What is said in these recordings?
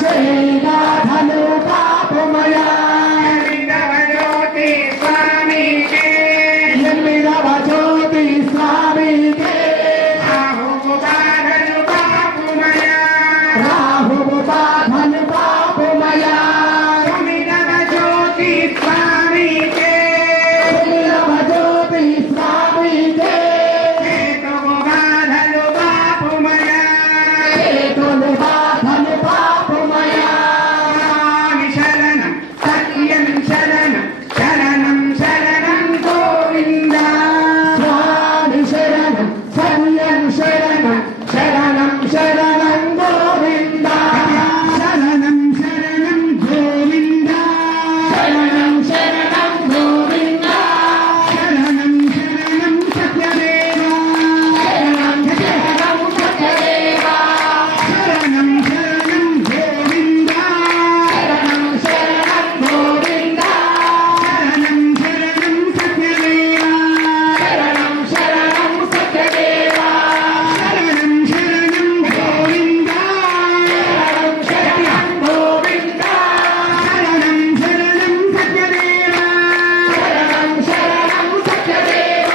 శ్రీనాథను పాపమయా ఎనిమిదవ జ్యోతి స్వామికే రాహువు బాధను పాపమయా తొమ్మిదవ జ్యోతి స్వామికే కేతువు బాధను పాపమయా శరణం సత్యం శరణం శరణం శరణం గోవింద స్వామి శరణం సత్యం శరణం శరణం శరణం గోవింద శరణం శరణం గోవింద శరణం శరణం గోవింద శరణం శరణం సత్యదేవ శరణం శరణం సత్యదేవ శరణం శరణం గోవింద శరణం శరణం గోవింద శరణం శరణం సత్యదేవ శరణం శరణం సత్యదేవ శరణం శరణం గోవింద శరణం శరణం గోవింద శరణం శరణం సత్యదేవ శరణం శరణం సత్యదేవ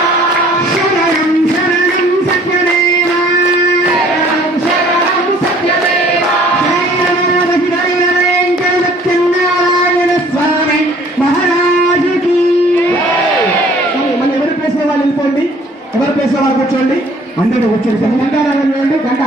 శరణం శరణం సత్యదేవ శరణం శరణం సత్యదేవ సత్యనారాయణ స్వామి మహారాజుకి మన ఎవరి ప్లేస్ లో వాళ్ళు వెళ్ళిపోండి ఎవరి ప్లేస్ లో వాళ్ళు కూర్చోండి అందరూ కూర్చోండి గంట